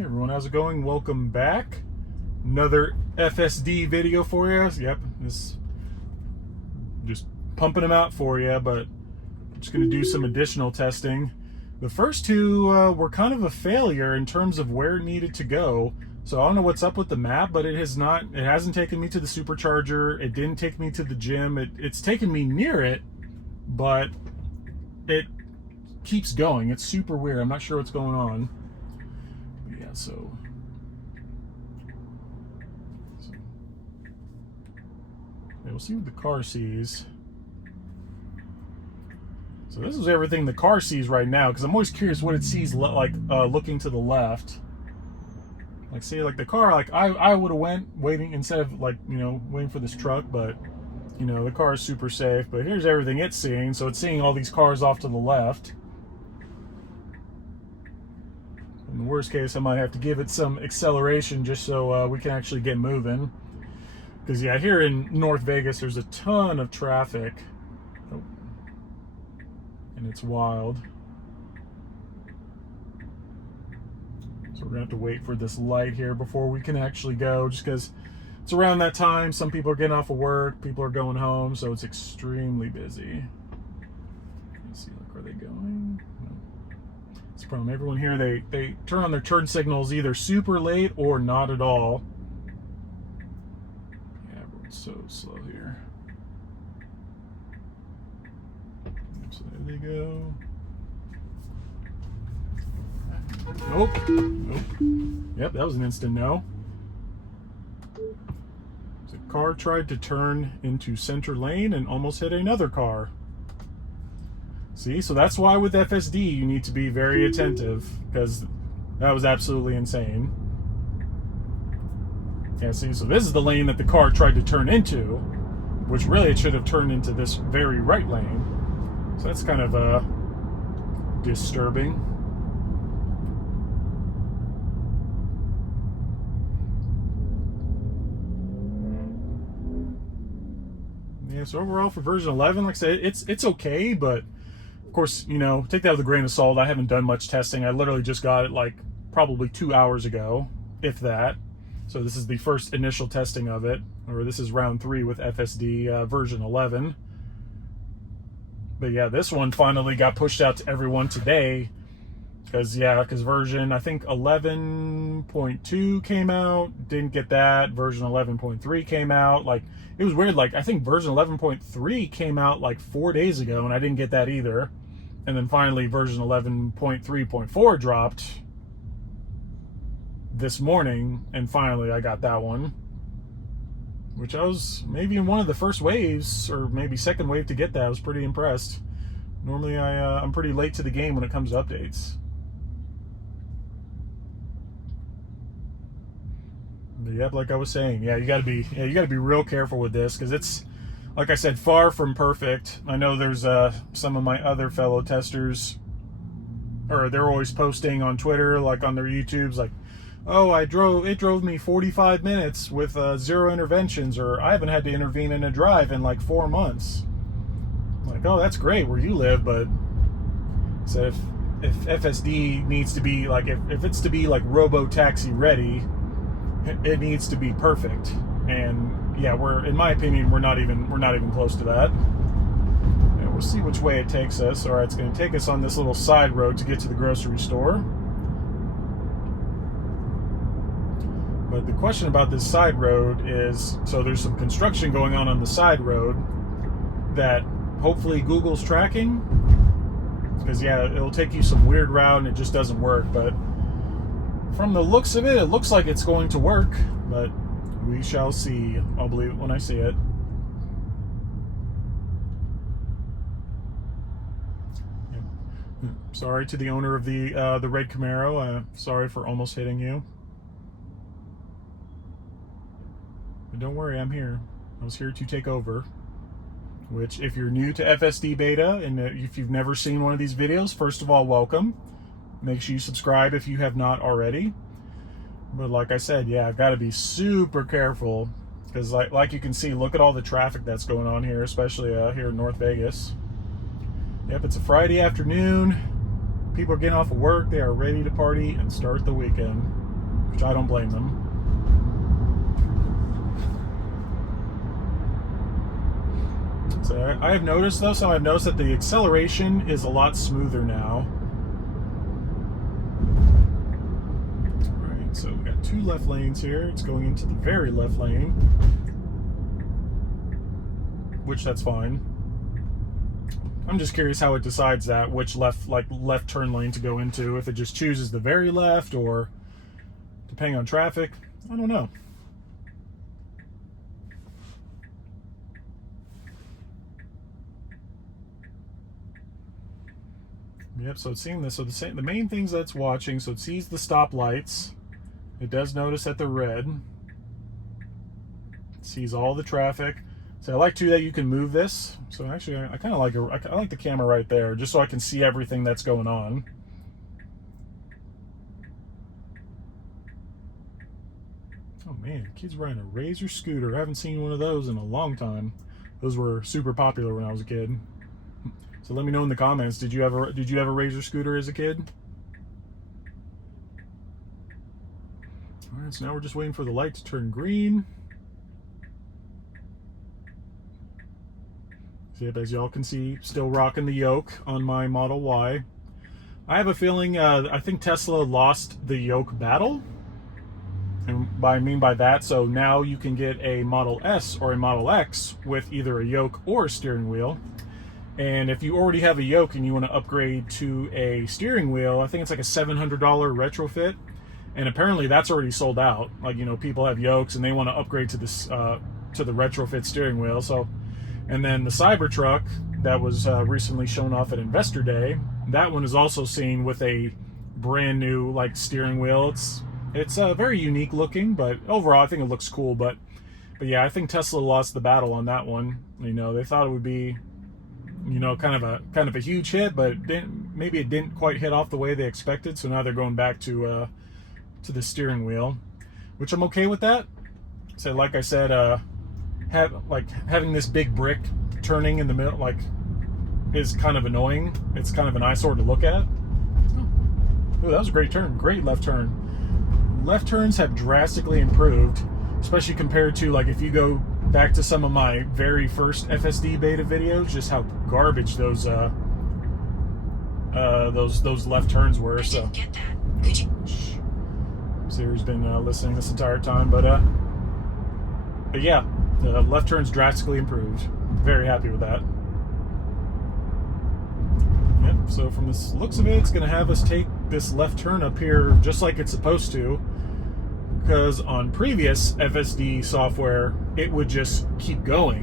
Hey everyone, how's it going? Welcome back. Another FSD video for you. Yep, this just pumping them out for you, but I'm just going to do some additional testing. The first two were kind of a failure in terms of where it needed to go. So I don't know what's up with the map, but it hasn't taken me to the supercharger. It didn't take me to the gym. It's taken me near it, but it keeps going. It's super weird. I'm not sure what's going on. Yeah, so we'll see what the car sees. So this is everything the car sees right now, because I'm always curious what it sees looking to the left. Like, see, like the car, like I would have went waiting instead of waiting for this truck, but the car is super safe. But here's everything it's seeing. So it's seeing all these cars off to the left. In the worst case, I might have to give it some acceleration just so we can actually get moving. Because yeah, here in North Vegas, there's a ton of traffic. Oh. And it's wild. So we're gonna have to wait for this light here before we can actually go, just because it's around that time. Some people are getting off of work, people are going home, so it's extremely busy. Let's see, look, are they going? No. It's a problem. Everyone here, they turn on their turn signals either super late or not at all. Yeah, everyone's so slow here. So there they go. Nope. Yep, that was an instant no. The car tried to turn into center lane and almost hit another car. See, so that's why with FSD you need to be very attentive, because that was absolutely insane. Yeah, see, so this is the lane that the car tried to turn into, which really it should have turned into this very right lane. So that's kind of disturbing. Yeah, so overall for version 11, like I said, it's okay, but of course, take that with a grain of salt. I haven't done much testing. I literally just got it like probably 2 hours ago, if that. So this is the first initial testing of it, or this is round 3 with FSD version 11. But yeah, this one finally got pushed out to everyone today, because version, I think 11.2 came out, didn't get that. Version 11.3 came out. Like, it was weird. Like, I think version 11.3 came out like 4 days ago, and I didn't get that either. And then finally version 11.3.4 dropped this morning, and finally I got that one, which I was maybe in one of the first waves, or maybe second wave to get that. I was pretty impressed. Normally I'm pretty late to the game when it comes to updates. But yeah, like I was saying, you gotta be real careful with this, because it's, like I said, far from perfect. I know there's some of my other fellow testers, or they're always posting on Twitter, like on their YouTubes, like, oh, it drove me 45 minutes with 0 interventions, or I haven't had to intervene in a drive in like 4 months. I'm like, oh, that's great where you live, but so if FSD needs to be like, if it's to be like robo-taxi ready, it needs to be perfect. And yeah, in my opinion, we're not even close to that. And we'll see which way it takes us. All right, it's going to take us on this little side road to get to the grocery store. But the question about this side road is, so there's some construction going on the side road that hopefully Google's tracking, because yeah, it'll take you some weird route and it just doesn't work. But from the looks of it, it looks like it's going to work, but we shall see. I'll believe it when I see it. Sorry to the owner of the red Camaro. Sorry for almost hitting you. But don't worry, I'm here. I was here to take over. Which, if you're new to FSD Beta, and if you've never seen one of these videos, first of all, welcome. Make sure you subscribe if you have not already. But like I said, yeah, I've got to be super careful, because like you can see, look at all the traffic that's going on here, especially here in North Vegas. Yep, it's a Friday afternoon. People are getting off of work. They are ready to party and start the weekend. which I don't blame them. So I have noticed though, so I've noticed that the acceleration is a lot smoother now. Alright, so we got 2 left lanes here. It's going into the very left lane, which that's fine. I'm just curious how it decides that, which left turn lane to go into, if it just chooses the very left or depending on traffic. I don't know. Yep, so it's seeing this. So the main things that's watching, so it sees the stop lights. It does notice that they're red. It sees all the traffic. So I like too that you can move this. So actually, I kind of like I like the camera right there, just so I can see everything that's going on. Oh man, kids riding a Razor scooter. I haven't seen one of those in a long time. Those were super popular when I was a kid. So let me know in the comments, did you have a Razor scooter as a kid? All right, so now we're just waiting for the light to turn green. So yep, as y'all can see, still rocking the yoke on my Model Y. I have a feeling, I think Tesla lost the yoke battle. And what I mean by that, so now you can get a Model S or a Model X with either a yoke or a steering wheel. And if you already have a yoke and you want to upgrade to a steering wheel, I think it's like a $700 retrofit. And apparently that's already sold out. Like, you know, people have yokes and they want to upgrade to this to the retrofit steering wheel. So, and then the Cybertruck that was recently shown off at Investor Day, that one is also seen with a brand new like steering wheel. It's very unique looking, but overall I think it looks cool. But yeah, I think Tesla lost the battle on that one. You know, they thought it would be, you know, kind of a huge hit, but maybe it didn't quite hit off the way they expected. So now they're going back to the steering wheel, which I'm okay with that. So like I said, having this big brick turning in the middle, like, is kind of annoying. It's kind of an eyesore to look at. Oh, that was a great turn. Great left turn. Left turns have drastically improved, especially compared to, like, if you go back to some of my very first FSD Beta videos, just how garbage those left turns were. So Siri's been listening this entire time, but yeah, the left turns drastically improved. Very happy with that. Yep. So from the looks of it, it's going to have us take this left turn up here just like it's supposed to. Because on previous FSD software, it would just keep going,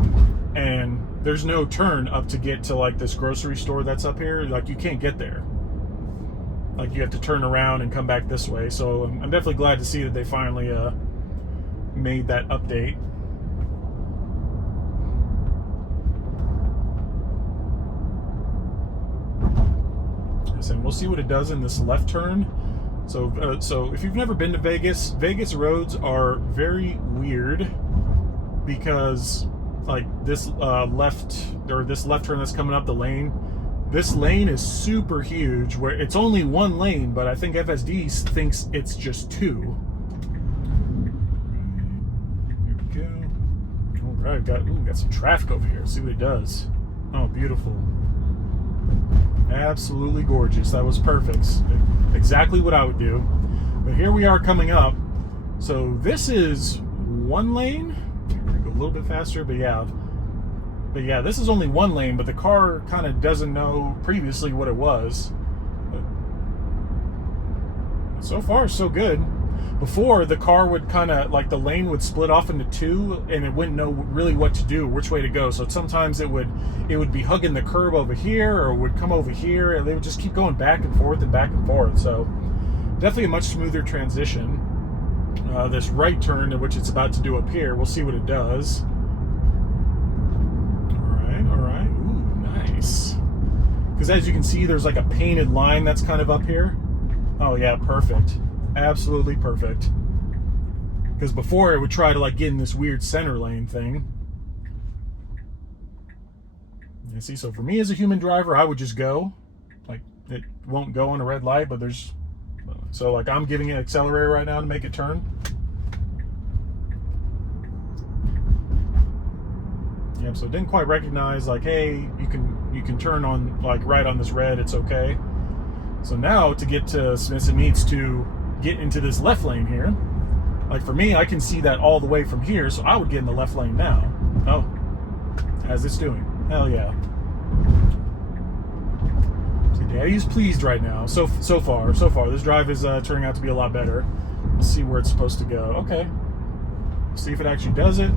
and there's no turn up to get to like this grocery store that's up here. Like, you can't get there. Like, you have to turn around and come back this way. So I'm definitely glad to see that they finally made that update. And we'll see what it does in this left turn. So if you've never been to Vegas, Vegas roads are very weird because, like, this left turn that's coming up the lane, this lane is super huge, where it's only one lane, but I think FSD thinks it's just 2. Here we go. All right, got some traffic over here. Let's see what it does. Oh, beautiful. Absolutely gorgeous. That was perfect. Exactly what I would do. But here we are coming up. So this is one lane. We're gonna go a little bit faster, but yeah, this is only one lane, but the car kind of doesn't know previously what it was. But so far, so good. Before, the car would kind of, like, the lane would split off into 2, and it wouldn't know really what to do, which way to go. So sometimes it would be hugging the curb over here, or would come over here, and they would just keep going back and forth and back and forth. So definitely a much smoother transition. This right turn, which it's about to do up here, we'll see what it does. All right. Ooh, nice. Because as you can see, there's like a painted line that's kind of up here. Oh yeah, perfect. Absolutely perfect. Because before it would try to, like, get in this weird center lane thing. You see, so for me as a human driver, I would just go. Like, it won't go on a red light, but there's So like I'm giving it accelerator right now to make it turn. Yep, so it didn't quite recognize like, hey, you can turn on like right on this red, it's okay. So now to get to Smiths, it needs to get into this left lane here. Like for me, I can see that all the way from here, so I would get in the left lane now. Oh, how's this doing? Hell yeah. See, Daddy's pleased right now. So far, this drive is turning out to be a lot better. Let's see where it's supposed to go. Okay, see if it actually does it.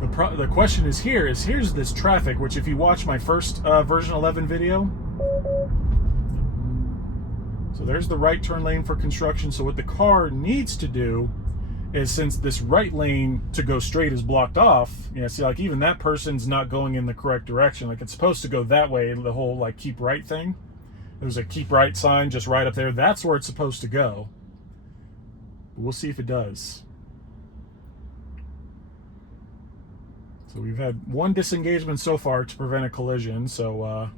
The question is here's this traffic, which if you watch my first version 11 video, so there's the right turn lane for construction. So what the car needs to do is, since this right lane to go straight is blocked off, you know, see, like even that person's not going in the correct direction. Like it's supposed to go that way, the whole like keep right thing. There's a keep right sign just right up there. That's where it's supposed to go. But we'll see if it does. So we've had one disengagement so far to prevent a collision. So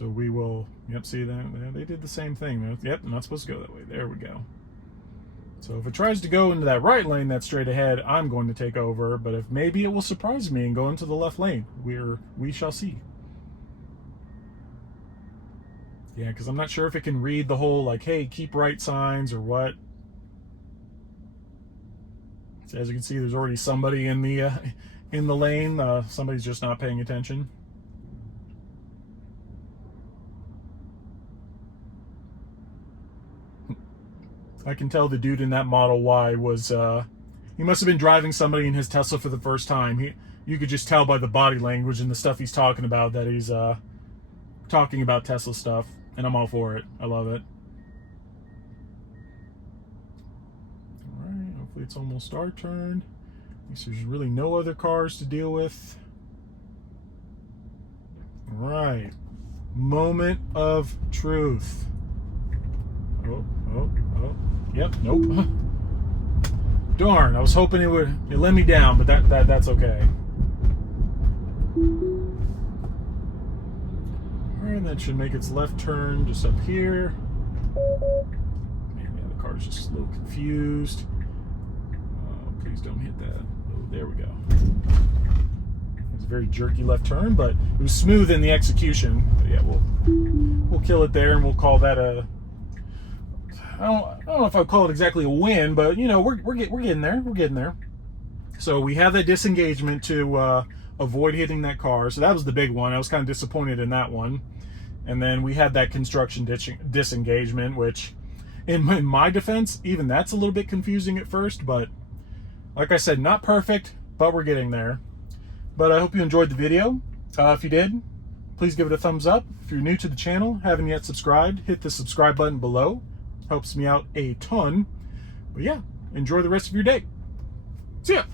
we will, yep, see that they did the same thing. Yep, not supposed to go that way. There we go. So if it tries to go into that right lane that's straight ahead, I'm going to take over. But if maybe it will surprise me and go into the left lane, we shall see. Yeah, because I'm not sure if it can read the whole like, hey, keep right signs or what. So as you can see, there's already somebody in the lane. Somebody's just not paying attention. I can tell the dude in that Model Y was, he must have been driving somebody in his Tesla for the first time. You could just tell by the body language and the stuff he's talking about that he's talking about Tesla stuff, and I'm all for it. I love it. All right, hopefully it's almost our turn. I guess there's really no other cars to deal with. All right, moment of truth. Oh. Yep, nope. Darn, I was hoping it let me down, but that's okay. Alright, that should make its left turn just up here. Man, the car's just a little confused. Oh, please don't hit that. Oh, there we go. It's a very jerky left turn, but it was smooth in the execution. But yeah, we'll kill it there, and we'll call that a, I don't know if I'd call it exactly a win, but you know, we're getting there. We're getting there. So we have that disengagement to avoid hitting that car. So that was the big one. I was kind of disappointed in that one. And then we had that construction disengagement, which in my defense, even that's a little bit confusing at first. But like I said, not perfect, but we're getting there. But I hope you enjoyed the video. If you did, please give it a thumbs up. If you're new to the channel, haven't yet subscribed, hit the subscribe button below. Helps me out a ton. But yeah, enjoy the rest of your day. See ya.